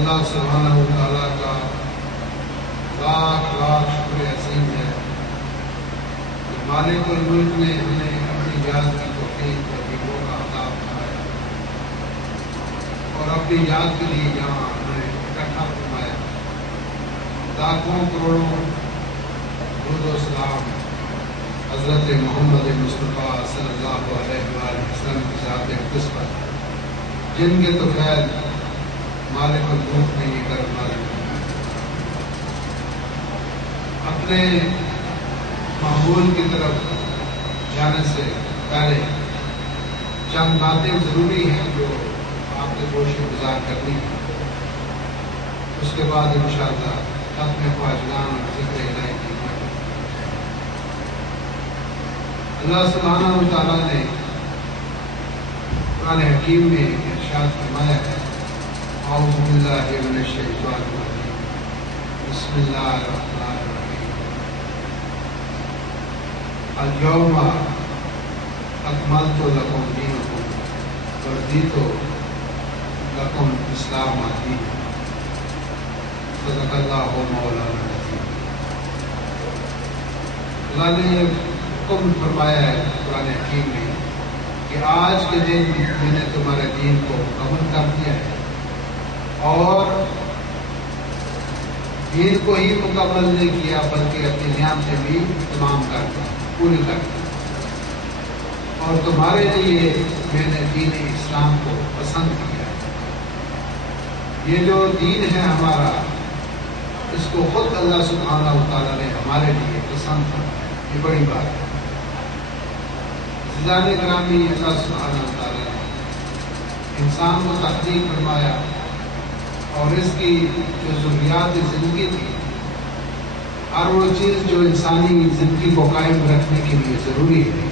اللہ سبحانہ و تعالیٰ کا لاکھ لاکھ شکر عظیم ہے کہ مالک الملک نے ہمیں اپنی یاد کی توفیق اور موقع عطا فرمایا اور اپنی یاد کے لیے یہاں ہمیں اکٹھا فرمایا۔ لاکھوں کروڑوں درود و سلام حضرت محمد مصطفیٰ صلی اللہ علیہ وآلہ وسلم کی ذات اقدس پر، جن کے تو خیر مالک الملک نے یہ کر نازل کیا۔ اپنے معمول کی طرف جانے سے پہلے چند باتیں ضروری ہیں جو آپ کے گوش گزار کرنی ہے، اس کے بعد انشاءاللہ ختم خواجگان اور ذکر الہی کی بات۔ اللہ سبحانہ و تعالیٰ نے قرآن حکیم میں ارشاد فرمایا ہے، اعوذ باللہ من الشیطان الرجیم، بسم اللہ الرحمن الرحیم، اليوم اکملت لکم دینکم ورضیت لکم الاسلام دینا، صدق اللہ مولانا العظیم۔ اللہ نے یہ حکم فرمایا ہے قرآن حکیم میں کہ آج کے دن میں نے تمہارے دین کو مکمل کر دیا ہے، اور دین کو ہی مکمل نہیں کیا بلکہ اپنی نعمتیں بھی تمام کر دی، پوری کر دی، اور تمہارے لیے میں نے دین اسلام کو پسند کیا ہے۔ یہ جو دین ہے ہمارا، اس کو خود اللہ سبحانہ و تعالیٰ نے ہمارے لیے پسند کیا ہے، یہ بڑی بات ہے۔ عزیزان گرامی، اللہ سبحانہ و تعالیٰ نے انسان کو تخلیق فرمایا اور اس کی جو ضروریات زندگی تھی، ہر وہ چیز جو انسانی زندگی کو قائم رکھنے کے لیے ضروری ہے،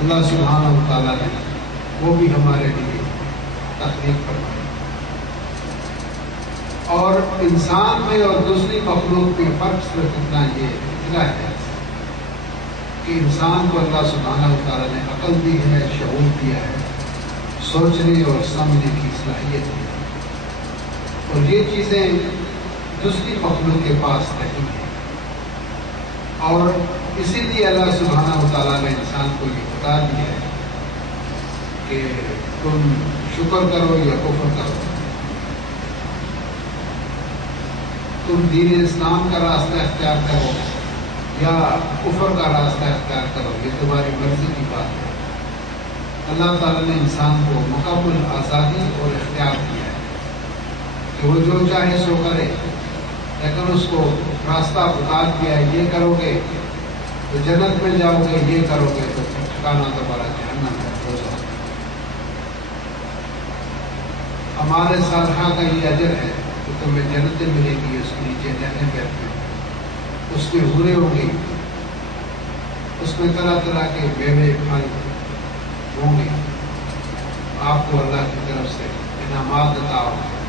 اللہ سبحانہ و تعالیٰ نے وہ بھی ہمارے لیے تخلیق فرمائی۔ اور انسان میں اور دوسری مخلوق میں فرق صرف اتنا ہے کہ انسان کو اللہ سبحانہ و تعالیٰ نے عقل دی ہے، شعور دیا ہے، سوچنے اور سمجھنے کی صلاحیت دی ہے، اور یہ چیزیں دوسری مخلوق کے پاس نہیں ہیں۔ اور اسی لیے اللہ سبحانہ و تعالیٰ نے انسان کو یہ بتا دیا ہے کہ تم شکر کرو یا کفر کرو، تم دین اسلام کا راستہ اختیار کرو یا کفر کا راستہ اختیار کرو، یہ تمہاری مرضی کی بات ہے۔ اللہ تعالیٰ نے انسان کو مکمل آزادی اور اختیار دیا ہے کہ وہ جو چاہے سو کرے، لیکن اس کو راستہ بتا دیا ہے، یہ کرو گے تو جنت میں جاؤ گے، یہ کرو گے تو ٹھکانہ تمہارا جہنم ہے، ہو جاؤ گے۔ ہمارے صالحہ کا یہ اجر ہے کہ تمہیں جنتیں ملے گی، اس کے نیچے نہریں بہتی ہیں، اس میں حوریں ہوں گی، اس میں طرح طرح کے میوے پھل ہوں گے، آپ کو اللہ کی طرف سے انعامات عطا ہوں گے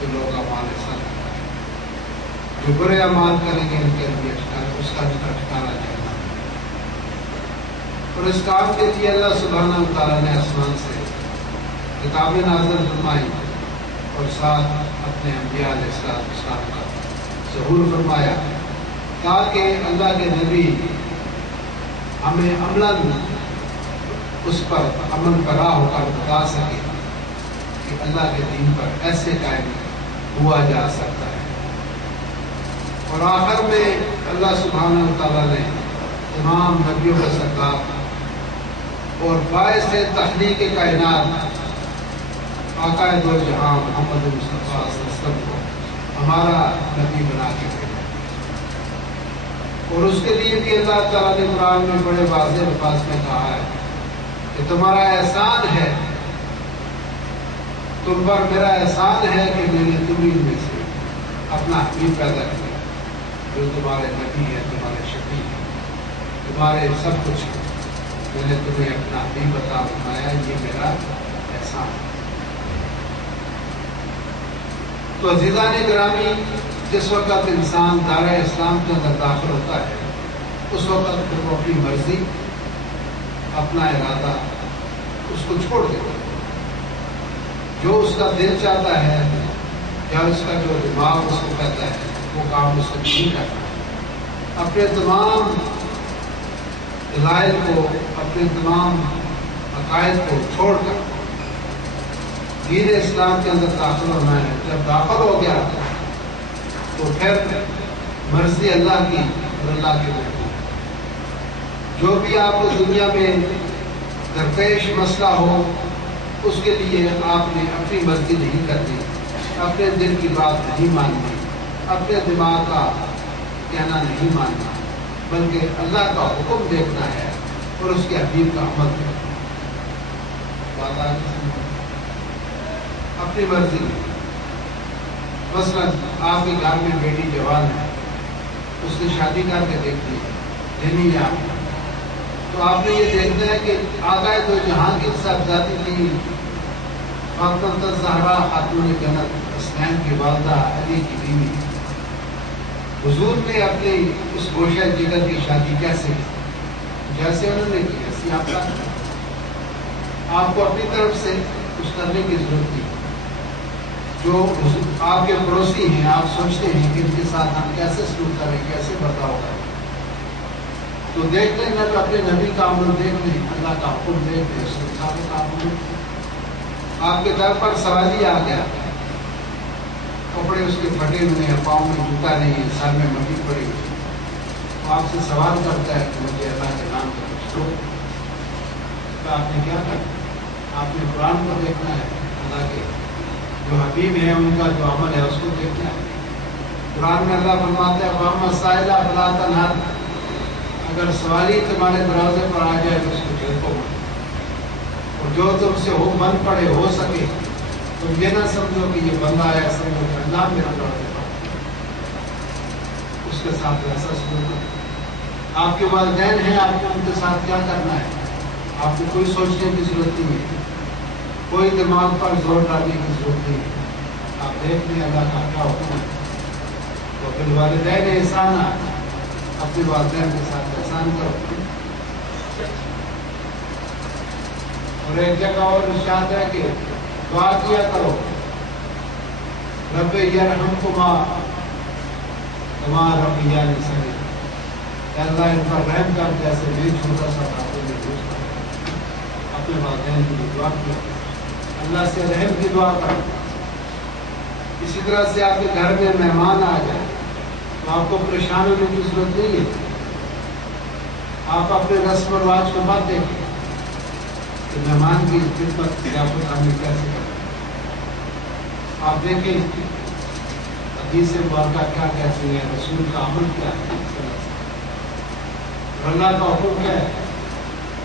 جو لوگ اعمال صالحہ کریں گے۔ جو برے اعمال کریں گے ان کے لیے اس کا ٹھکانہ جہنم ہے۔ اور اس کام کے لیے اللہ سبحانہ و تعالیٰ نے آسمان سے کتابیں نازل فرمائی اور ساتھ اپنے انبیاء علیہ السلام کا ظہور فرمایا، تاکہ اللہ کے نبی ہمیں عملاً اس پر عمل پیرا ہو کر بتا سکے کہ اللہ کے دین پر ایسے قائم ہوا جا سکتا ہے۔ اور آخر میں اللہ سبحانہ و تعالیٰ نے تمام نبیوں کا سردار اور باعث تخلیق کائنات آقا دو جہاں محمد مصطفیٰ صلی اللہ علیہ وسلم کو ہمارا نبی بنا کے بھیجا، اور اس کے لیے بھی اللہ تعالیٰ نے قرآن میں بڑے واضح الفاظ میں کہا ہے کہ تمہارا احسان ہے، تم پر میرا احسان ہے کہ میں نے تمہیں میں سے اپنا حبیب پیدا کیا، جو تمہارے نبی ہے، تمہارے شفیع ہے، تمہارے سب کچھ ہے، میں نے تمہیں اپنا حبیب عطا فرمایا، یہ میرا احسان ہے۔ تو عزیزان گرامی، جس وقت انسان دائرہ اسلام کے اندر داخل ہوتا ہے، اس وقت پھر وہ اپنی مرضی، اپنا ارادہ اس کو چھوڑ دیتا ہے، جو اس کا دل چاہتا ہے یا اس کا جو دماغ اس کو کہتا ہے وہ کام اس کو نہیں کرنا. اپنے تمام دلائل کو، اپنے تمام عقائد کو چھوڑ کر دین اسلام کے اندر داخل ہونا ہے. جب داخل ہو گیا تو پھر مرضی اللہ کی اور اللہ کی مرضی. جو بھی آپ کو دنیا میں درپیش مسئلہ ہو اس کے لیے آپ نے اپنی مرضی نہیں کرنی، اپنے دل کی بات نہیں ماننی، اپنے دماغ کا کہنا نہیں ماننا، بلکہ اللہ کا حکم دیکھنا ہے اور اس کے حبیب کا عمل کرنا. اپنی مرضی. مثلا آپ کے گھر میں بیٹی جوان ہے، اس نے شادی کر کے دیکھ لی، دینی ہے آپ کو، تو آپ نے یہ دیکھنا ہے کہ آقا دو جہاں کی صاحبزادی کی فاطمہ الزہرا خاتون جنت حسنین کی والدہ علی کی بیوی، حضور نے اپنی اس گوشہ جگر کی شادی کیسے کی؟ جیسے انہوں نے کی ایسی آپ کا. آپ کو اپنی طرف سے کچھ کرنے کی ضرورت نہیں. جو آپ کے پڑوسی ہیں، آپ سوچتے ہیں کہ ان کے ساتھ ہم کیسے سلوک کریں، کیسے برتاؤ کریں، تو دیکھ لیں نہ اپنے نبی کا عمل دیکھ لیں، اللہ کا حکم دیکھ لیں، اس کے مطابق آپ عمل. آپ کے در پر سوالی آ گیا، کپڑے اس کے پھٹے ہوئے ہیں، پاؤں میں جوتا نہیں ہے، سر میں مٹی پڑی ہوئی، تو آپ سے سوال کرتا ہے کہ مجھے اللہ کے نام کا کچھ دو. تو آپ نے کیا کرنا؟ آپ نے قرآن کو دیکھنا ہے، اللہ کے جو حبیب ہیں ان کا جو عمل ہے اس کو دیکھنا ہے. قرآن میں اللہ فرماتا ہے وَأَمَّا السَّائِلَ فَلَا تَنْهَرْ، اگر سوالی تمہارے دروازے پر آ جائے تو اس کو جھڑکو مت، اور جو تم سے ہو بن پڑے ہو سکے تم یہ نہ سمجھو کہ یہ بندہ آیا، سمجھو کہ اللہ میرا دروازے پر اس کے ساتھ ایسا سلوک. آپ کے والدین ہیں، آپ کو ان کے ساتھ کیا کرنا ہے، آپ کو کوئی سوچنے کی ضرورت نہیں ہے، کوئی دماغ پر زور ڈالنے کی ضرورت نہیں ہے. آپ دیکھ لیں اللہ کا کیا حکم ہے. تو پھر والدین احسان، اپنے والدین کے ساتھ احسان کرو. اور ایک جگہ اور ارشاد ہے کہ دعا کیا کرو رب یرحمکما کما ربیانی صغیرا، اللہ ان پر رحم کر جیسے میں چھوٹا سا تھا مجھے بوجھ. اپنے والدین کی دعا کیا، اللہ سے رحم کی دعا کرو. اسی طرح سے آپ کے گھر میں مہمان آ جائے تو آپ کو پریشان ہونے کی ضرورت نہیں ہے. آپ اپنے رسم و رواج کو مت دیکھیں کہ مہمان کی خدمت ضیافت ہمیں کیسے کریں. آپ دیکھیں حدیث مبارکہ کیا کہتی ہے، رسول کا عمل کیا ہے، اللہ کا حکم کیا ہے.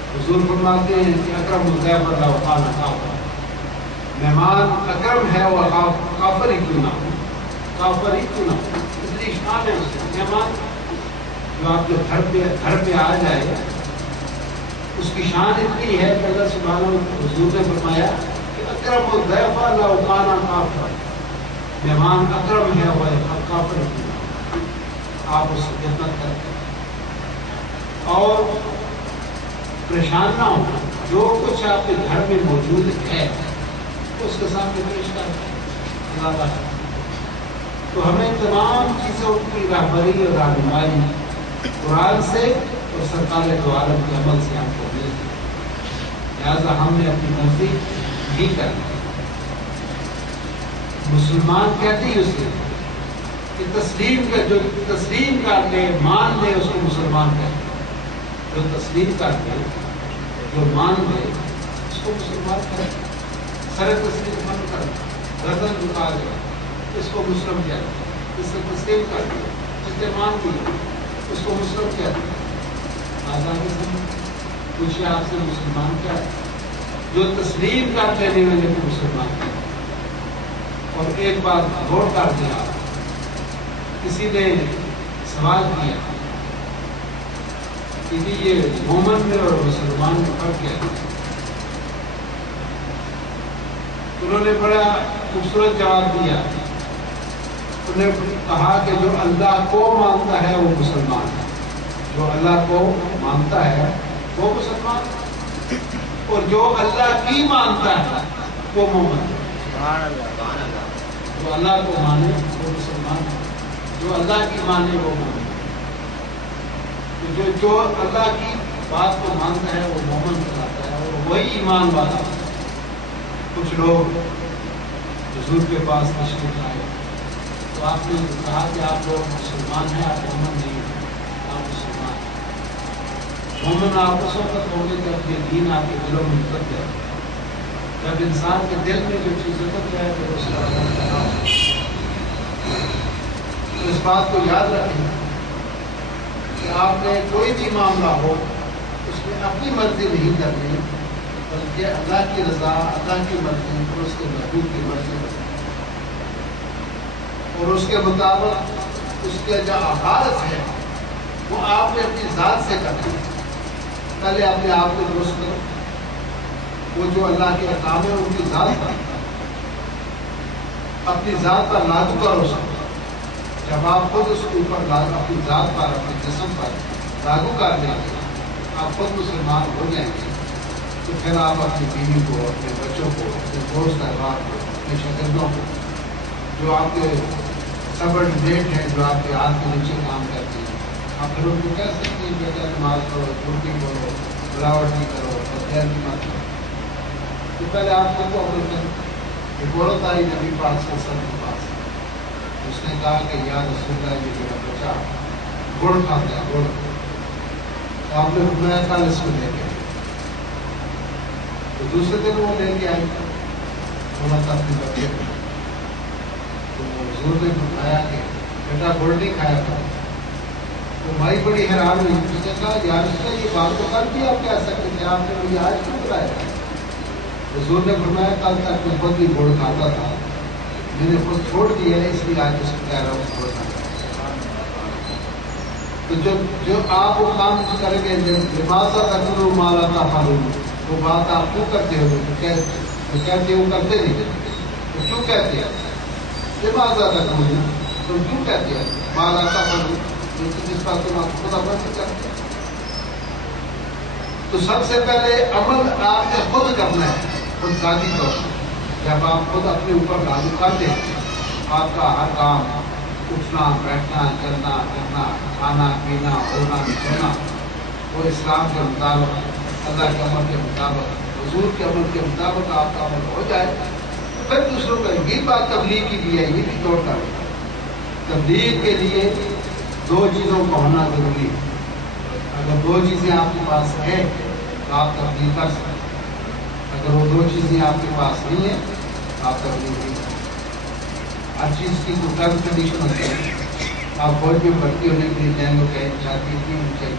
حضور فرماتے ہیں کہ اکرم الضیف اللہ وکان کافر، مہمان اکرم ہے وہ کافر ہی کیوں نہ ہو، کافر ہی کیوں نہ ہو. اتنی شان ہے اس کی. مہمان جو آپ کے گھر پہ آ جائے اس کی شان اتنی ہے کہ اللہ سبحانہ حضور نے فرمایا کہ اکرم الضیف اللہ وکان کافر، مہمان اکرم ہے وہ کافر ہی کیوں نہ ہو. آپ اس سے خدمت کرتے اور پریشان نہ ہونا. جو کچھ آپ کے گھر میں موجود ہے اس کے سامنے پیش کرتے ہیں. تو ہمیں تمام چیزوں کی رہبری اور رہنمائی قرآن سے اور سرکار دو عالم کے عمل سے ہم کو ملتی ہے. لہٰذا ہم نے اپنی مرضی نہیں کرنی. مسلمان کہتے ہی اسے کہ تسلیم کا جو تسلیم کر کے مان لے اس کو مسلمان کہتے ہیں. جو تسلیم کر کے جو مان لے اس کو مسلمان کہتے ہیں. سر تسلیم بند کر گردن جھکا دے اس کو مسلم کہتے ہیں. اس سے تسلیم کر دیا، جس نے مان لیا اس کو مسلم کہتے ہیں. آزادی سے پوچھے آپ سے مسلمان کیا ہے؟ جو تسلیم کر دینے والے کو مسلمان کہتے ہیں. اور ایک بات غور کر دیا، کسی نے سوال کیا کہ یہ مومن میں اور مسلمان میں فرق کیا ہے؟ انہوں نے بڑا خوبصورت جواب دیا. انہوں نے کہا کہ جو اللہ کو مانتا ہے وہ مسلمان ہے، جو اللہ کو مانتا ہے وہ مسلمان ہے، اور جو اللہ کی مانتا ہے وہ مومن ہے. جو اللہ کو مانے وہ مسلمان ہے، جو اللہ کی مانے وہ مومن، جو اللہ کی بات کو مانتا ہے وہ مومن کہلاتا ہے، اور وہی ایمان والا۔ کچھ لوگ حضور کے پاس تشریف لائے تو آپ نے کہا کہ آپ لوگ مسلمان ہیں، آپ مومن نہیں ہیں، آپ مسلمان ہیں۔ مومن آپ اس وقت ہوں گے جب یہ دین آپ کے دلوں میں اتر جائے، جب انسان کے دل میں جو چیز اتر جائے تو اس کا عمل کرنا ہو۔ تو اس بات کو یاد رکھیں کہ آپ نے کوئی بھی معاملہ ہو اس میں اپنی مرضی نہیں کرنی، بلکہ اللہ کی رضا، اللہ کی مرضی اور اس کے محبوب کی مرضی رکھنی، اور اس کے مطابق اس کے جو حالت ہے وہ آپ نے اپنی ذات سے کرنا ہے۔ پہلے اپنے آپ کو درست کرو، وہ جو اللہ کے احکام ہے ان کی ذات پر اپنی ذات پر لاگو کرو سکو۔ جب آپ خود اس کے اوپر اپنی ذات پر، اپنے جسم پر لاگو کر لیں گے، آپ خود مسلمان ہو جائیں گے، تو پھر آپ اپنی بیوی کو، اپنے بچوں کو، اپنے دوست احباب کو، اپنے شاگردوں کو، جو آپ کے سبارڈینیٹ ہیں، جو آپ کے ہاتھ کے نیچے کام کرتے ہیں، آپ پھر ان کو کہہ سکتے ہیں بیٹا نماز پڑھو، چھوٹی کرو، بلاوٹی کرو، بدیہی مت کرو۔ تو پہلے آپ خود کو عمل کریں۔ ایک عورت آئی نبی پاک صلی اللہ علیہ وسلم کے پاس، اس نے کہا کہ یا رسول اللہ یہ میرا بچہ گڑ کھاتا ہے، گڑ۔ تو آپ نے فرمایا کل اس کو لے کے آئی۔ تو دوسرے دن وہ لے کے آئی، بولا تھا اپنے بچے کو، تو حضور نے فرمایا کہ بیٹا گڑ نہیں کھایا تھا۔ تو مائی بڑی حیران ہوئی، اس نے کہا یا رسول اللہ یہ بات تو کل بھی آپ کہہ سکتے تھے، آپ نے مجھے آج کیوں بلایا؟ حضور نے فرمایا کل تک میں خود بھی گڑ کھاتا تھا، میں نے خود چھوڑ دیا ہے، اس لیے آج اس کو کہہ رہا ہوں چھوڑ کھاتا۔ تو جو آپ وہ کام کریں گے، لباسا تکلو مالا تفعلون، وہ بات آپ کیوں کرتے ہو؟ تو کہتے ہو کرتے نہیں، تو کیوں کہتے ہیں؟ لباسا تکلو، تم کیوں کہتے ہیں مالا تفعلون، جس پر تم آپ خود عمل نہیں کرتے؟ تو سب سے پہلے عمل آپ نے خود کرنا ہے، خود ذاتی طور پر۔ جب آپ خود اپنے اوپر لاگو کرتے ہیں، آپ کا ہر کام، اٹھنا بیٹھنا چلنا پھرنا کھانا پینا ہونا سونا، وہ اسلام کے مطابق، اللہ کے عمل کے مطابق، حضور کے عمل کے مطابق آپ کا عمل ہو جائے، پھر دوسروں کا یہ بات تبلیغ کی بھی ہے، یہ بھی توڑ کر تبلیغ کے لیے دو چیزوں کا ہونا ضروری ہے۔ اگر دو چیزیں آپ کے پاس ہیں تو آپ تبلیغ کر سکتے ہیں، اگر وہ دو چیزیں آپ کے پاس نہیں ہیں تو آپ تبلیغ نہیں کر سکتے۔ ہر چیز کی کوئی ٹرم کنڈیشن ہوتی ہے۔ آپ فوج میں بھرتی ہونے کے لیے جائیں گے، کہیں چھاتی اتنی ہونی چاہیے،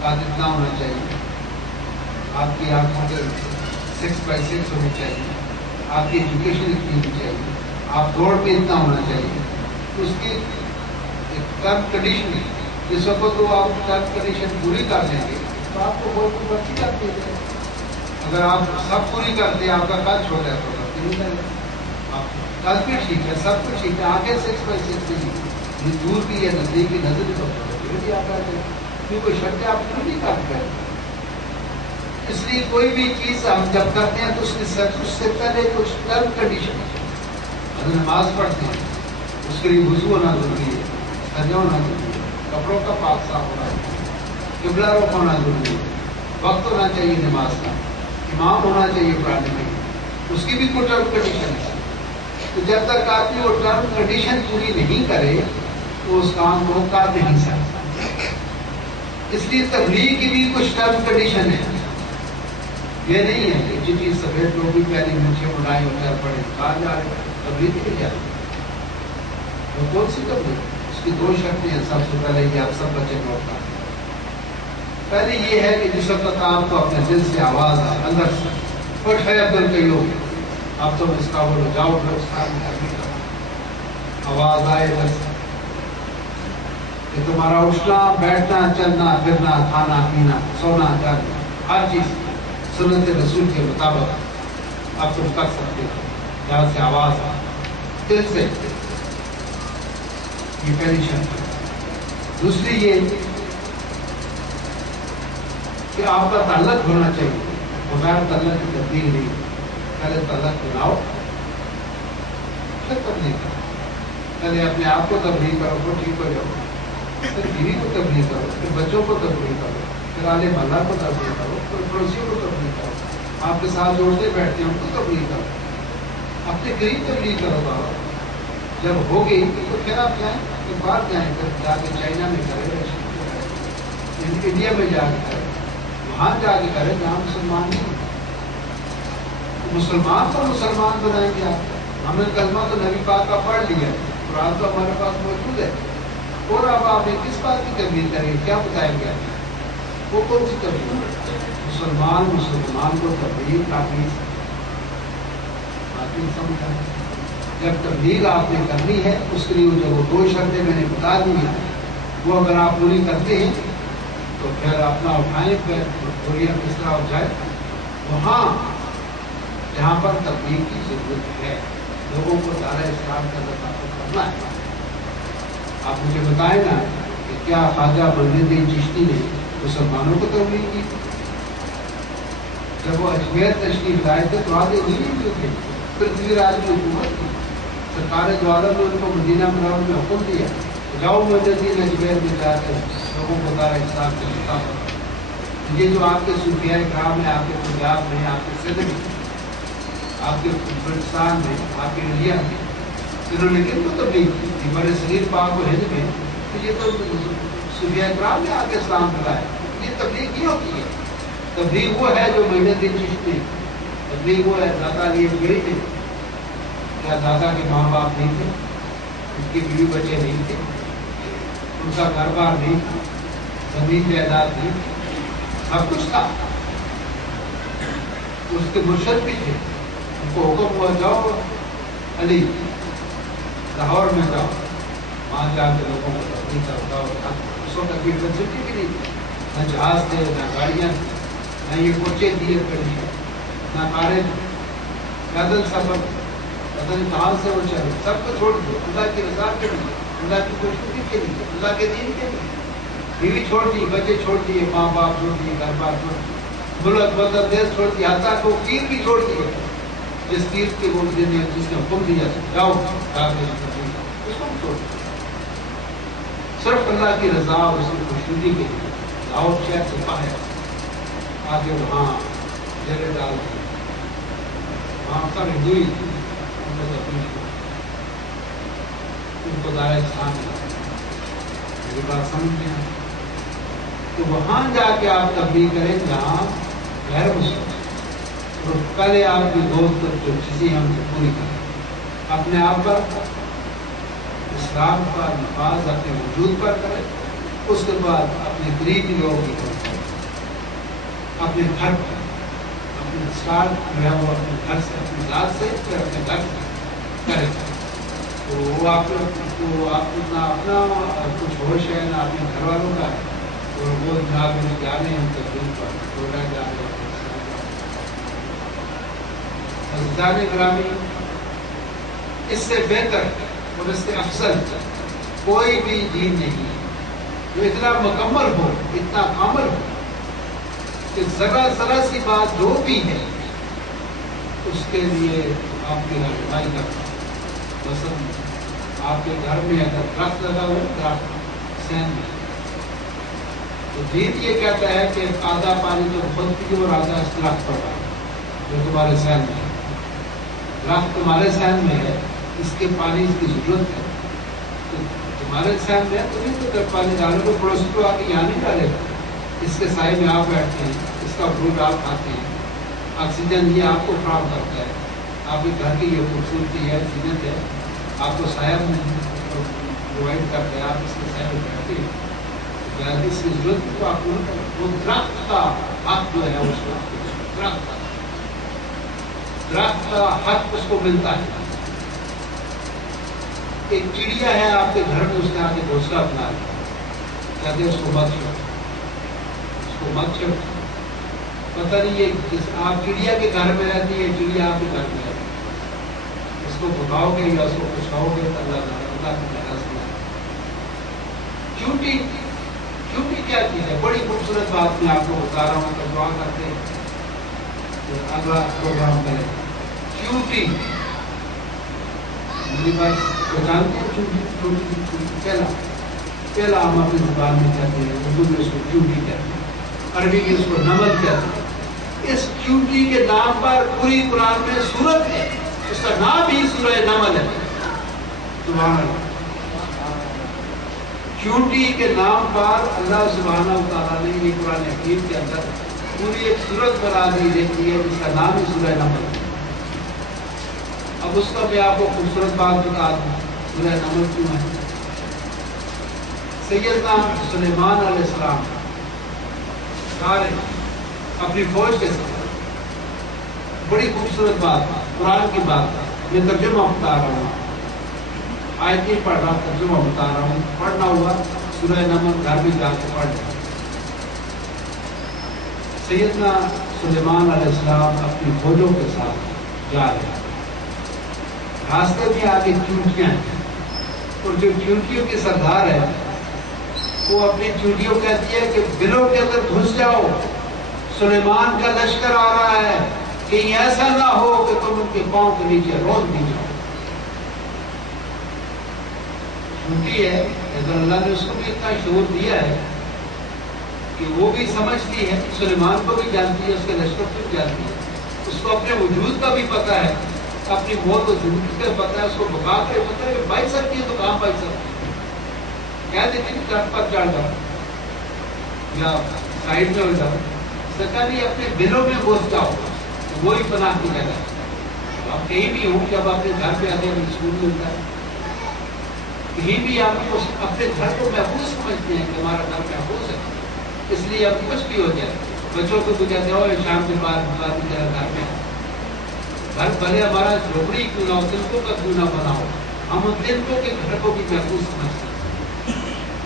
قد اتنا ہونا چاہیے، آپ کی آنکھوں کے 6x6 ہونی چاہیے، آپ کی ایجوکیشن اتنی ہونی چاہیے، آپ دوڑ پہ اتنا ہونا چاہیے۔ اس کی ایک ٹرم کنڈیشن ہے، جس وقت وہ آپ ٹرم کنڈیشن پوری کر لیں گے تو آپ کو فوج میں بھرتی کر دی جائے۔ اگر آپ سب پوری کرتے ہیں، آپ کا قد چھوٹا ہے تو بھرتی نہیں کرے گا۔ آپ قد بھی ٹھیک ہے، سب کچھ ٹھیک ہے، آگے 6x6 نہیں، یہ دور کی ہے، نزدیک کی نظر بھی آپ آ جائے، کیونکہ شرط آپ کیوں نہیں کرتے؟ اس لیے کوئی بھی چیز ہم جب کرتے ہیں تو اس سے پہلے کچھ ٹرم کنڈیشن ہے۔ اگر نماز پڑھتے ہیں اس کے لیے وضو ہونا ضروری ہے، سجا ہونا ضروری ہے، کپڑوں کا پاک صاف ہونا چاہیے، قبلہ رخ ہونا ضروری ہے، وقت ہونا چاہیے نماز کا، امام ہونا چاہیے پڑھانے میں، اس کی بھی کوئی ٹرم کنڈیشن ہے۔ تو جب تک آدمی وہ ٹرم کنڈیشن پوری نہیں کرے تو اس کام کو کر نہیں سکتا۔ اس لیے تبلیغ کی بھی کچھ ٹرم کنڈیشن ہے۔ یہ نہیں ہے کہ جی چیز سفید لوگ بھی پہلے منچے بنائے اور چل پڑے کہاں جا رہے تبلیغ نہیں جا رہے، وہ کون سی تبلیغ؟ اس کی دو شرطیں ہیں۔ سب سے پہلے یہ آپ سب بچے لوٹ کر، پہلے یہ ہے کہ جس وقت آپ کو اپنے دل سے آواز آئے، اندر سے کچھ ہے عبد القیوم، آپ تو اس کا بولو جاؤ آواز آئے بس کہ تمہارا اٹھنا بیٹھنا چلنا پھرنا کھانا پینا سونا جاگنا ہر چیز سنت رسول کے مطابق اب تم کر سکتے ہو، جہاں سے آواز آئے دل سے، یہ پہلی شرط ہے۔ دوسری یہ کہ آپ کا تعلق ہونا چاہیے، بغیر تعلق کی تبدیل نہیں، پہلے تعلق بناؤ، پھر تبلیغ کرو. پہلے اپنے آپ کو تبلیغ کرو تو ٹھیک ہو جاؤ, پھر بیوی کو تبلیغ کرو, پھر بچوں کو تبلیغ کرو, پھر آل محلہ کو تبلیغ کرو, پھر پڑوسیوں کو تبلیغ کرو, آپ کے ساتھ جوڑتے بیٹھتے ہیں ان کو تبلیغ کرو, اپنے قریب تبلیغ کرو. بابا جب ہو گئی تو پھر آپ جائیں, پھر باہر جائیں, پھر جا کے چائنا میں کرے, انڈیا میں جا کے کرے, وہاں جا کے کرے جہاں مسلمان نہیں. مسلمان کو مسلمان بنائیں گے آپ. ہم نے کلمہ تو نبی پاک کا پڑھ لیا, قرآن تو ہمارے پاس موجود ہے, اور اب آپ نے کس بات کی تبلیغ کریں, کیا بتائیں گے؟ وہ کون سی تبلیغ؟ مسلمان کو تبلیغ کافی سمجھا. جب تبلیغ آپ نے کرنی ہے اس کے لیے جو وہ 2 شرطیں میں نے بتا دی ہیں, وہ اگر آپ پوری کرتے ہیں تو پھر اپنا اٹھائیں, پھر بوریاں کس طرح ہو جائے. وہاں جہاں پر تبلیغ کی ضرورت ہے, لوگوں کو دائرہ اسلام کا دفاع کرنا ہے. آپ مجھے بتائیں نا کہ کیا خواجہ معین الدین چشتی نے مسلمانوں کو تبلیغ کی؟ جب وہ اجمیر تشریف لائے تھے تو آگے نہیں جو تھے, پرتھوی راج کی حکومت کی, سرکار دو عالم نے ان کو مدینہ منورہ میں حکم دیا, جاؤ معین الدین اجمیر میں جا کر لوگوں کو دائرہ اسلام کا دفاع کرو. یہ جو آپ کے صوفیاء کرام ہیں, آپ کے پنجاب میں, آپ کے سندھ میں, آپ کے بلوچستان میں, آپ کے انڈیا میں, انہوں نے کن کو تبلیغ کی؟ بڑے صغیر پاک و ہند میں, تو یہ تو صوفیاء کرام نے آگے اسلام پھیلایا. یہ تبلیغ کی ہوتی ہے. تبلیغ وہ ہے جو معین الدین چشتی, تبلیغ وہ ہے دادا علی اجمیری تھے. کیا دادا کے ماں باپ نہیں تھے, ان کی بیوی بچے نہیں تھے, ان کا گھر بار نہیں تھا, زمین جائیداد نہیں تھی, سب کچھ تھا. اس کے مرشد بھی تھے, ان کو حکم ہوا جاؤ علی لاہور میں جاؤ, وہاں جا کے لوگوں کو تبلیغ کرواؤ. اس وقت ابھی فیسلٹی بھی نہیں تھی, نہ جہاز تھے, نہ گاڑیاں تھیں, نہ یہ کوچے دیے کری, نہ کاریں, پیدل سفر, پتہ نہیں کہاں سے وہ چلے. سب کو چھوڑ دیا اللہ کی رضا کے لیے, اللہ کی خوشبودی کے لیے, اللہ کے دین کے لیے. بیوی چھوڑ دی, بچے چھوڑ دیے, ماں باپ چھوڑ دیے, گھر بار چھوڑ دیے, ملک وطن دیش چھوڑ دیا, حتیٰ کہ وہ پیر بھی چھوڑ دیے. جس پیر کے وہ جس نے حکم دیا جاؤ اس کو چھوڑ دیا. صرف اللہ کی رضا اور اس کی خوشنودی کے لیے لاہور شہر سے باہر آگے وہاں ڈیرے ڈال دیے, وہاں سب ہندو ہی تھے, ان کو دائرہ اسلام ملا. میری بات سمجھ گیا؟ تو وہاں جا کے آپ تبلیغ کریں جہاں غیر مسلم, اور پہلے آپ کی دوست جو چیزیں ہم سے پوری کریں, اپنے آپ پر اسلام کا نفاذ اپنے وجود پر کریں, اس کے بعد اپنے قریبی لوگوں کی طرف کریں, اپنے گھر پر اپنے اسٹارٹ جو ہے وہ اپنے گھر سے, اپنی ذات سے, پھر اپنے گھر سے کریں. تو وہ آپ اتنا اپنا کچھ ہوش ہے نہ اپنے گھر والوں کا ہے, اور وہ جناب میں جانے ہیں تبدیل پر چھوڑا جا رہے ہیں. عزیزان گرامی, اس سے بہتر اور اس سے افضل کوئی بھی دین نہیں جو اتنا مکمل ہو, اتنا کامل ہو کہ ذرا ذرا سی بات جو بھی ہے اس کے لیے آپ کی رہنمائی کرتا. آپ کے گھر میں اگر درخت لگا ہوا ہے, درخت سین میں, تو دین یہ کہتا ہے کہ آدھا پانی تو خود پیو اور آدھا اس درخت پر ڈالو جو تمہارے سین میں ہے. درخت تمہارے سین میں ہے, اس کے پانی اس کی ضرورت ہے, تو تمہارے سین میں ہے تو نہیں تو جب پانی ڈالو تو پڑوسی کو آ کے یہاں نہیں ڈالے گا. اس کے سائے میں آپ بیٹھتے ہیں, اس کا فروٹ آپ کھاتے ہیں, آکسیجن یہ آپ کو فراہم کرتا ہے. آپ کے گھر کی یہ خوبصورتی ہے, زینت ہے, آپ کو سایہ پرووائڈ کرتا ہے, آپ اس کے سایہ میں بیٹھتے ہیں, اس کی ضرورت کو آپ پورا کریں. وہ درخت کا حق جو ہے اس کو درخت کا حق اس کو ملتا ہے. ایک چڑیا ہے آپ کے گھر میں, اس نے آگے گھونسلہ بنا لیا, کہتے ہیں اس کو مت چھوڑو, اس کو مت چھوڑو. پتہ نہیں یہ آپ چڑیا کے گھر میں رہتی ہے, چڑیا آپ کے گھر میں رہتی ہے, اس کو بتاؤ گے یا اس کو پوچھاؤ گے تو اللہ کی محنت سے. چونٹی کیا چیز ہے؟ بڑی خوبصورت بات میں آپ کو بتا رہا ہوں, تو دعا کرتے ہیں اگلا پروگرام کریں. چونٹی میری بات تو جانتے ہیں پہلا ہم اپنی زبان میں کہتے ہیں، اردو میں اس کو چونٹی کہتے ہیں، عربی میں اس کو نمل کہتے ہیں۔ اس چونٹی کے نام پر پوری قرآن میں سورت ہے، اس کا نام ہی سورہ نمل ہے۔ سبحان اللہ۔ چونٹی کے نام پر اللہ سبحانہ و تعالیٰ نے یہ قرآن حکیم کے اندر پوری ایک سورت بنا دی دیکھی ہے جس کا نام ہی سورہ نمل ہے۔ اب اس کا میں آپ کو خوبصورت بات بتا دوں، سورہ نمل کیوں ہے؟ سیدنا سلیمان علیہ السلام سارے اپنی فوج کے ساتھ، بڑی خوبصورت بات قرآن کی بات، میں ترجمہ بتا رہا ہوں، آیت نہیں پڑھ رہا، ترجمہ بتا رہا ہوں، پڑھنا ہوا سورہ نمل گھر میں جا کے پڑھ لیں۔ سیدنا سلیمان علیہ السلام اپنی فوجوں کے ساتھ جا رہے ہیں، راستے میں آگے چونٹیاں ہیں، اور جو چونٹیوں کی سردار ہے وہ اپنی چونٹیوں کہتی ہے کہ بلوں کے اندر گھس جاؤ، سلیمان کا لشکر آ رہا ہے، کہیں ایسا نہ ہو کہ تم ان کے پاؤں کے نیچے روند بھی جاؤ۔ چونٹی ہے، اگر اللہ نے اس کو بھی اتنا شعور دیا ہے کہ وہ بھی سمجھتی ہے، سلیمان کو بھی جانتی ہے، اس کے لشکر کو بھی جانتی ہے، اس کو اپنے وجود کا بھی پتہ ہے، اپنی موت و زندگی کا پتہ ہے، اس کو بقا کے پتہ ہے کہ بچ سکتی ہے تو کہاں بچ سکتی ہے۔ کہہ دیتی کہ طرف پر چڑھ جاؤ یا سائڈ میں ہو جاؤ، سرکاری اپنے دلوں میں گھس جاؤ، وہی پناہ کی جگہ ہے۔ آپ کہیں بھی ہوں، جب اپنے گھر پہ آتے ہیں سکون ملتا ہے، کہیں بھی آپ اپنے گھر کو محفوظ سمجھتے ہیں کہ ہمارا گھر محفوظ ہے، اس لیے اب کچھ بھی ہو جائے بچوں کو تو کہتے ہو شام کے بعد گھر میں گھر بھلے ہمارا جھوپڑی کیوں نہ ہو، تنکوں کا کیوں نہ بنا ہو، ہم ان تنکوں کے گھر کو بھی محفوظ سمجھتے ہیں۔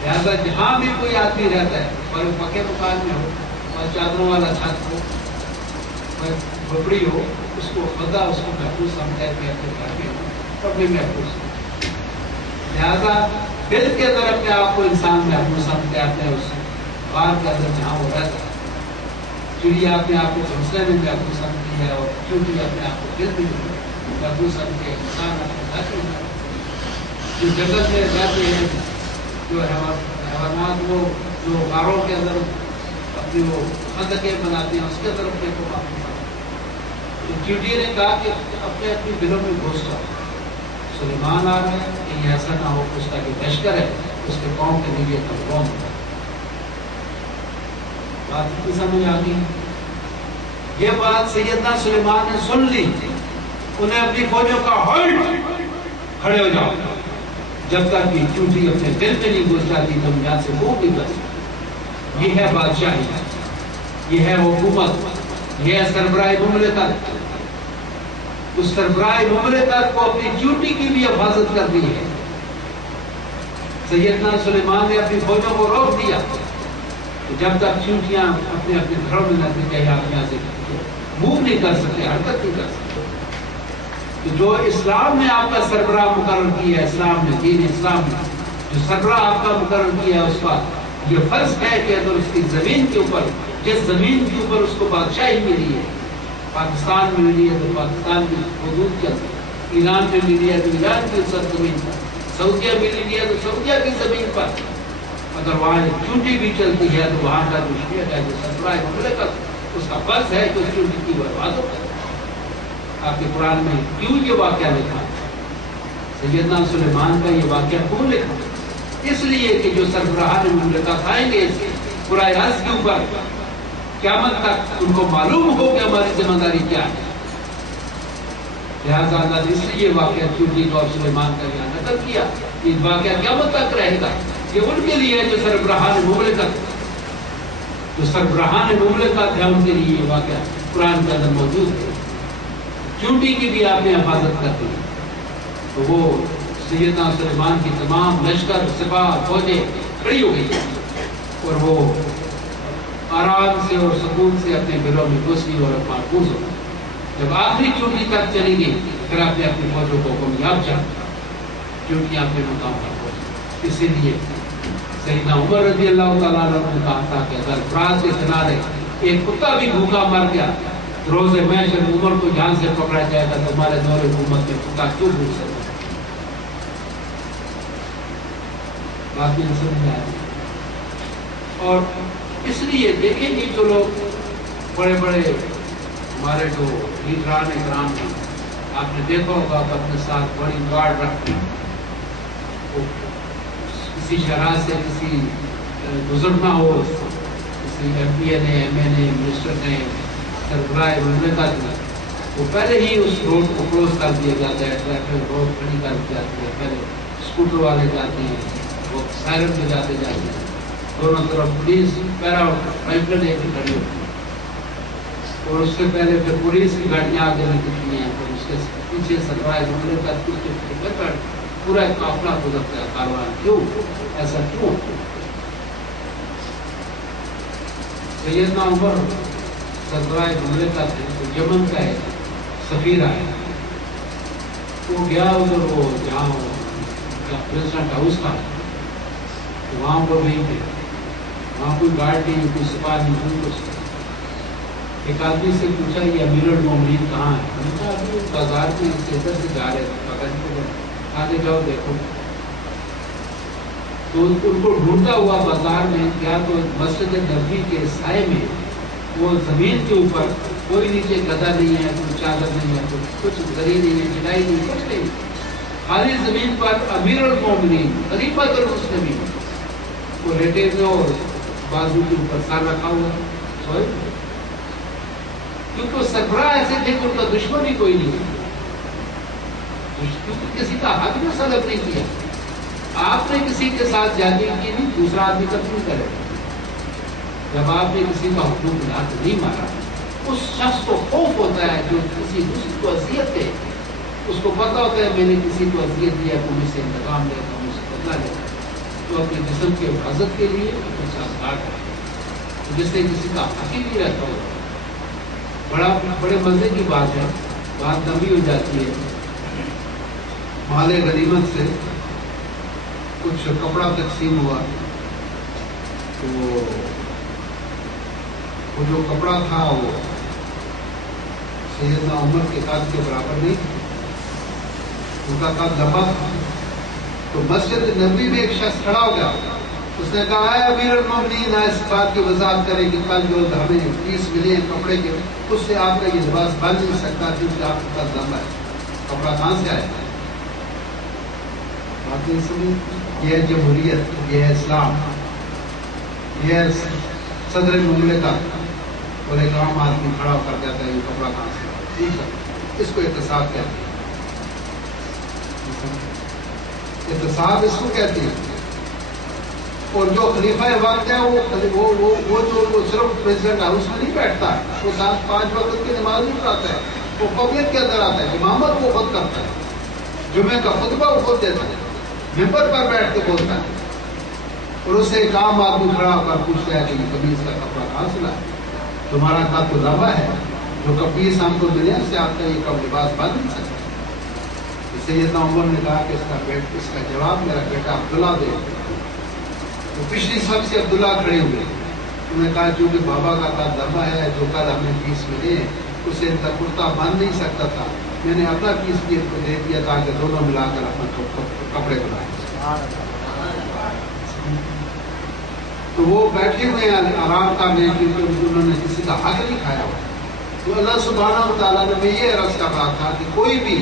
لہٰذا جہاں بھی کوئی آدمی رہتا ہے، اور پکے مکان میں ہو، اور چادروں والا چھت ہو، اور جھوپڑی ہو، اس کو خدا اس کو محفوظ سمجھتا ہے کہ اپنے گھر میں ہو اور بھی محفوظ ہو۔ لہٰذا دل کے اندر اپنے آپ کو انسان محفوظ سمجھتے ہیں، اس غار کے اندر جہاں وہ رہتا ہے۔ چڑیا اپنے آپ کو گھونسلے میں محفوظ سمجھتی ہے، اور چونٹی اپنے آپ کو دل میں محفوظ سمجھتی ہے، انسان اپنے گھر میں جو جنگل میں رہتے ہیں، جو حیوانات وہ جو غاروں کے اندر اپنی وہ خندقیں بناتے ہیں، اس کے اندر اپنے کو محفوظ سمجھتے ہیں۔ تو چڑیا نے کہا کہ اپنے اپنی دلوں میں گھس جاؤ، سلیمان آ رہے ہیں، کہیں ایسا نہ ہو کہ اس کا جو لشکر ہے اس کے پاؤں کے نیچے تک قوم ہو۔ بات اتنی سمجھ آ گئی؟ یہ بات سیدنا سلیمان نے سن لی، انہیں اپنی فوجوں کا ہلٹ، کھڑے ہو جاؤ، جب تک یہ چونٹی اپنے دل میں نہیں گھس جاتی تم یہاں سے وہ نہیں بچ۔ یہ ہے بادشاہی، یہ ہے حکومت، یہ ہے سربراہ مملکت۔ اس سربراہ مملکت کو اپنی چونٹی کی بھی حفاظت کرنی ہے۔ سیدنا سلیمان نے اپنی فوجوں کو روک دیا کہ جب تک چونٹیاں اپنے اپنے گھروں میں نہ جائے، آپ یہاں سے موو نہیں کر سکتے، حرکت نہیں کر سکتے۔ تو جو اسلام نے آپ کا سربراہ مقرر کیا ہے، اسلام نے، دین اسلام نے جو سربراہ آپ کا مقرر کیا ہے، اس کا یہ فرض ہے کہ اگر اس کی زمین کے اوپر، جس زمین کے اوپر اس کو بادشاہی ملی ہے، پاکستان میں ملی ہے تو پاکستان کی حدود کے اندر، ایران میں ملی ہے تو ایران کی سرزمین پر، سعودیہ میں ملی ہے تو سعودیہ کی زمین پر، اگر وہاں چونٹی بھی چلتی ہے تو وہاں کا جو شیعہ ہے، جو سربراہ مملکت، اس کا فرض ہے کہ اس چونٹی کی حفاظت کرے۔ آپ کے قرآن میں کیوں یہ واقعہ لکھا؟ سیدنا سلیمان کا یہ واقعہ کیوں لکھا؟ اس لیے کہ جو سربراہان مملکت آئیں گے اس قرآن کے اوپر، قیامت تک ان کو معلوم ہو کہ ہماری ذمہ داری کیا ہے۔ لہٰذا اللہ نے اس لیے واقعہ چونٹی اور سلیمان کا یہاں نقل کیا، یہ واقعہ قیامت تک رہے گا۔ یہ ان کے لیے ہے جو سربراہان مملکت، جو سربراہان مملکت ہے، ان کے لیے یہ واقعہ قرآن کے اندر موجود ہے۔ چونٹی کی بھی آپ نے حفاظت کرتی ہے، تو وہ سیدنا سلیمان کی تمام لشکر، سپاہ، فوجیں کھڑی ہو گئی اور وہ آرام سے اور سکون سے اپنے گھروں میں گھس گئی اور محفوظ ہو گئی۔ جب آخری چونٹی تک چلی گئی، پھر آپ نے اپنی فوجوں کو کامیاب کیا، چونٹیاں اپنے مقام پر پہنچی۔ اسی لیے سیدنا عمر رضی اللہ تعالیٰ عنہ نے کہا تھا کہ اگر فرات کے کنارے ایک کتا بھی بھوکا مر گیا، روز محشر عمر کو جان سے پکڑا جائے گا، تمہارے دور حکومت میں کتا کیوں بھوک سکتا؟ بات میں سمجھ آ رہی ہے۔ اور اس لیے دیکھیں گے جو لوگ بڑے بڑے ہمارے جو لیڈران اکرام ہیں، آپ نے دیکھا ہوگا کہ اپنے ساتھ بڑی گارڈ رکھتے ہیں، کسی شرح سے کسی گزرنا ہو، کسی ایم پی اے نے، ایم این اے، منسٹر نے، سربراہ مملکت نے، وہ پہلے ہی اس روڈ کو کلوز کر دیا جاتا ہے، ٹریفک روڈ کھڑی کر دی جاتی ہے، پہلے اسکوٹر والے جاتے ہیں، وہ سائرن پہ جاتے ہیں، دونوں طرف پولیس پیرا رائفل لے کے کھڑی ہوتی ہے، اور اس سے پہلے پھر پولیس کی گاڑیاں آگے نکلتی ہیں، پھر اس کے پیچھے سربراہ مملکت پورا ایک قافلہ گزرتا ہے کاروان۔ کیوں ایسا کیوں؟ سیدنا عمر سربراہ مملکت ہے، تو یمن کا ہے، سفیر ہے، وہ گیا ادھر، وہ جہاں پریزیڈنٹ ہاؤس تھا، تو وہاں پر نہیں تھے، وہاں کوئی گارڈ نہیں، کوئی سپاہ نہیں، کوئی کچھ۔ ایک آدمی سے پوچھا یہ امیر المومنین کہاں ہے؟ میں نے کہا ابھی بازار میں ادھر سے جا رہے تھے، پتہ نہیں کدھر، آگے جاؤ دیکھو۔ تو ان کو ڈھونڈتا ہوا بازار میں گیا، تو مسجد نبوی کے سائے میں وہ زمین کے اوپر کوئی نیچے گدا نہیں ہے، کوئی چادر نہیں ہے، کچھ گری نہیں ہے، چڑائی نہیں، کچھ نہیں، خالی زمین پر امیر المومنین خلیفۃ المسلمین وہ لیٹے ہوئے اور بازو کے اوپر سر رکھا ہوا سوئے، کیونکہ وہ سربراہ ایسے تھے کہ ان کا دشمن ہی کوئی نہیں ہے، کیونکہ کسی کا حق میں سلب نہیں کیا۔ آپ نے کسی کے ساتھ زیادتی کی نہیں، دوسرا آدمی تک نہیں کرے۔ جب آپ نے کسی کا حقوق نہیں مارا، اس شخص کو خوف ہوتا ہے جو کسی دوسرے کو اذیت دے، اس کو پتا ہوتا ہے میں نے کسی کو اذیت دیا تو مجھ سے انتقام لے گا، مجھ سے بدلہ لے گا، تو اپنے جسم کی حفاظت کے لیے اپنے ساتھ کاٹ ہے، جس سے کسی کا حق ہی نہیں رہتا ہوتا۔ بڑے مزے کی بات ہے، بات لمبی ہو جاتی ہے۔ مال غنیمت سے کچھ کپڑا تقسیم ہوا، تو وہ جو کپڑا تھا وہ سیدنا عمر کے قد کے برابر نہیں، ان کا قد لمبا تھا۔ تو مسجد نبوی میں ایک شخص کھڑا ہو گیا، اس نے کہا ہے امیر المومنین اس بات کی وضاحت کریں کہ کل جو ہمیں فیس ملے کپڑے کے، اس سے آپ کا یہ لباس بن نہیں سکتا کیونکہ آپ کا قد لمبا ہے، کپڑا کہاں سے آئے؟ بات نہیں سمجھ؟ یہ ہے جمہوریت، یہ ہے اسلام، یہ ہے صدر مملکت، اور ایک عام آدمی کھڑا ہو کر کہتا ہے یہ کپڑا کہاں سے آیا؟ ٹھیک ہے، اس کو احتساب کہتے ہیں، احتساب اس کو کہتے ہیں۔ اور جو خلیفہ وقت ہے وہ صرف پریزیڈنٹ ہاؤس میں نہیں بیٹھتا، وہ 5 وقت کی نماز نہیں پڑھاتا ہے، وہ پبلک کے اندر آتا ہے، امامت وہ خود کرتا ہے، جمعے کا خطبہ وہ خود دیتا ہے، ممبر پر بیٹھ کے بولتا ہے، اور اس سے ایک عام آدمی کھڑا ہو کر پوچھتا ہے کہ قمیص کا کپڑا کہاں سے لایا؟ تمہارا قد تو لمبا ہے، جو قمیص ہم کو ملے اس سے آپ کا یہ کب لباس بن نہیں سکتا۔ سیدنا عمر نے کہا کہ اس کا جواب میرا بیٹا عبداللہ دے۔ تو پچھلی صف سے عبداللہ کھڑے ہوئے، انہوں نے کہا چونکہ بابا کا قد لمبا ہے، جو کل ہمیں فیس ملے اسے کرتا بن نہیں سکتا تھا، میں نے اپنا فیس بھی ان کو دے دیا تاکہ دونوں ملا کر اپنا کپڑے بنائے۔ تو وہ بیٹھے ہوئے ہیں آرام کرنے، کیونکہ انہوں نے کسی کا حق نہیں کھایا ہوا۔ تو اللہ سبحانہ و تعالیٰ نے یہ عرض کر رہا تھا کہ کوئی بھی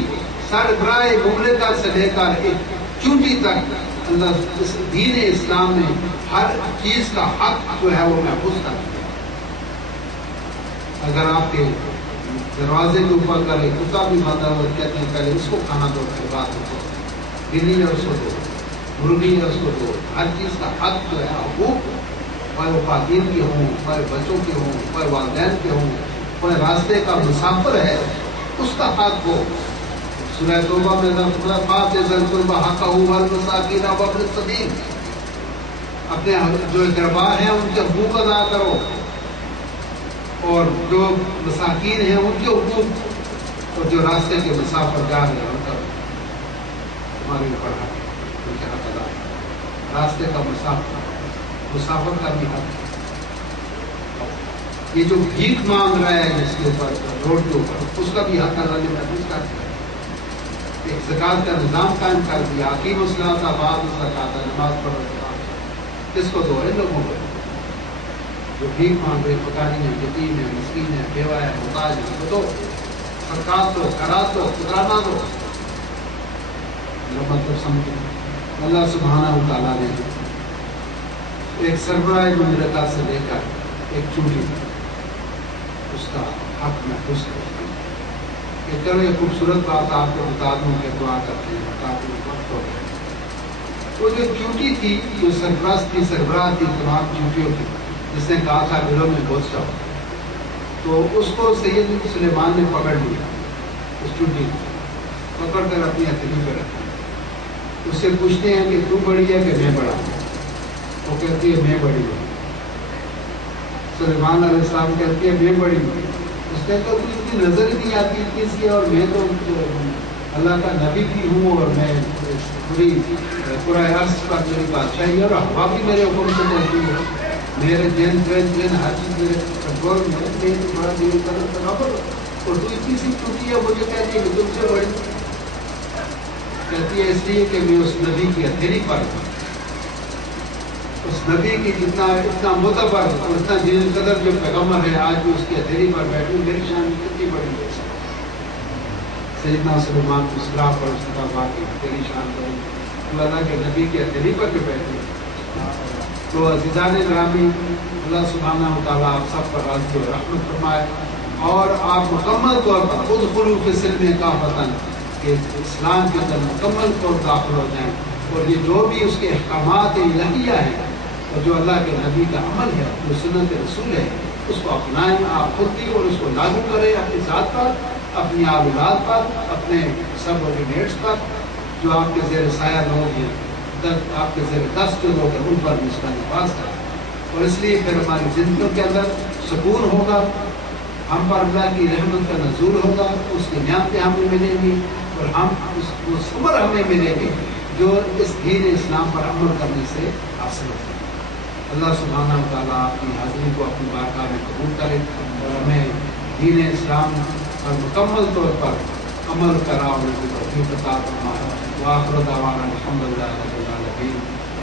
سربراہ مملکت سے لے کر ایک چونٹی تک اللہ اس دین اسلام میں ہر چیز کا حق جو ہے وہ محفوظ کر دیا۔ اگر آپ کے دروازے کے اوپر کا ایک کتا بھی بندہ ہو، کہتے ہیں پہلے اس کو کھانا دو پھر بات کو، بلی ہے اس کو دو، مرغی ہے اس کو دو، ہر چیز کا حق جو ہے حقوق، چاہے وہ خواتین کے ہوں، چاہے بچوں کے ہوں، چاہے والدین کے ہوں، چاہے راستے کا مسافر ہے اس کا حق ہو۔ سورہ توبہ میں اپنے جو دربار ہیں ان کے حقوق ادا کرو، اور جو مساکین ہیں ان کے حقوق، اور جو راستے کے مسافر جا رہے ہیں ان کا تمہارے اوپر حق، ان کے حق ادا کرو۔ راستے کا مسافر کا بھی حق، یہ جو بھیک مانگ رہا ہے جس کے اوپر روڈ کے اوپر، اس کا بھی حق اللہ نے محفوظ کر دیا، ایک زکوٰۃ کا نظام قائم کر دیا، حکیم الصلاۃ بعد الزکوٰۃ، نماز پڑھو کس کو دو؟ ان لوگوں کو جو بھیک مانگ رہے، پکانی ہے، یتیم ہے، مسکین ہے، بیوہ ہے، محتاج ہے، ان کو دو، صدقات دو، خیرات دو، شکرانہ دو۔ مطلب سمجھو، اللہ سبحانہ و تعالیٰ نے ایک سربراہ مملکت سے لے کر ایک چوٹی اس کا حق محفوظ کر دیا۔ کہ چلو یہ خوبصورت بات آپ کو بتا دوں کہ دعا کرتے ہیں کافی وقت ہو گیا۔ وہ جو چوٹی تھی، جو سربراہ تھی تمام چوٹیوں کی، جس نے کہا تھا دلوں میں گھس جاؤ، تو اس کو سید سلیمان نے پکڑ لیا، اس چوٹی کو پکڑ کر اپنی ہتھیلی پہ رکھا۔ اس سے پوچھتے ہیں کہ تو بڑی ہے کہ میں بڑا ہوں؟ وہ کہتی ہے میں بڑی ہوں۔ سلیمان علیہ السلام کہتی ہے میں بڑی ہوں۔ اس نے تو اتنی نظر ہی نہیں آتی اتنی سی، اور میں تو اللہ کا نبی بھی ہوں، اور میں پورا عرض پر میری بادشاہی، اور ہوا بھی میرے حکم سے چلتی ہے، میرے دین ہر چیز میرے کنٹرول میں، میں تو بڑا دل برابر، اور تو اتنی سی چھوٹی ہے، مجھے کہتی ہے کہ تم سے بڑی۔ کہتی ہے اس لیے کہ میں اس نبی کی ہتھیلی پر ہوں، اس نبی کی اتنا معتبر اور اتنا جلیل قدر جو پیغمبر ہے، آج بھی اس کی ہتھیلی پر بیٹھوں، میری شان کتنی بڑی ہے۔ سیدنا سلیمان مسکرا پر اس نے کہا کہ تیری شان بڑی، تو اللہ کے نبی کی ہتھیلی پر جو بیٹھے۔ تو عزیزان گرامی، اللہ سبحانہ و تعالیٰ آپ سب پر راضی و رحمت فرمائے، اور آپ مکمل طور پر خود خلوف سلم کا وطن کہ اسلام کے اندر مکمل طور داخل ہو جائیں، اور یہ جو بھی اس کے احکامات الہیہ ہیں، اور جو اللہ کے نبی کا عمل ہے، جو سنت رسول ہے، اس کو اپنائیں آپ خود بھی، اور اس کو لاگو کریں اپنی ذات پر، اپنی اولاد پر، اپنے سب آرڈینیٹس پر، جو آپ کے زیر سایہ لوگ ہیں، آپ کے زیر دست جو لوگ ہیں، ان پر بھی اس کا نفاذ کریں۔ اور اس لیے پھر ہماری زندگیوں کے اندر سکون ہوگا، ہم پر اللہ کی رحمت کا نزول ہوگا، اس کی نعمتیں ہمیں ملیں گی، اور ہم وہ صبر ہمیں ملے گی جو اس دین اسلام پر عمل کرنے سے حاصل ہوتا ہے۔ اللہ سبحانہ و تعالیٰ اپنی حاضری کو اپنی بارگاہ میں قبول کرے، اور ہمیں دین اسلام پر مکمل طور پر عمل کرا اور توفیق عطا فرمائے۔ وآخر دعوانا الحمدللہ رب العالمین۔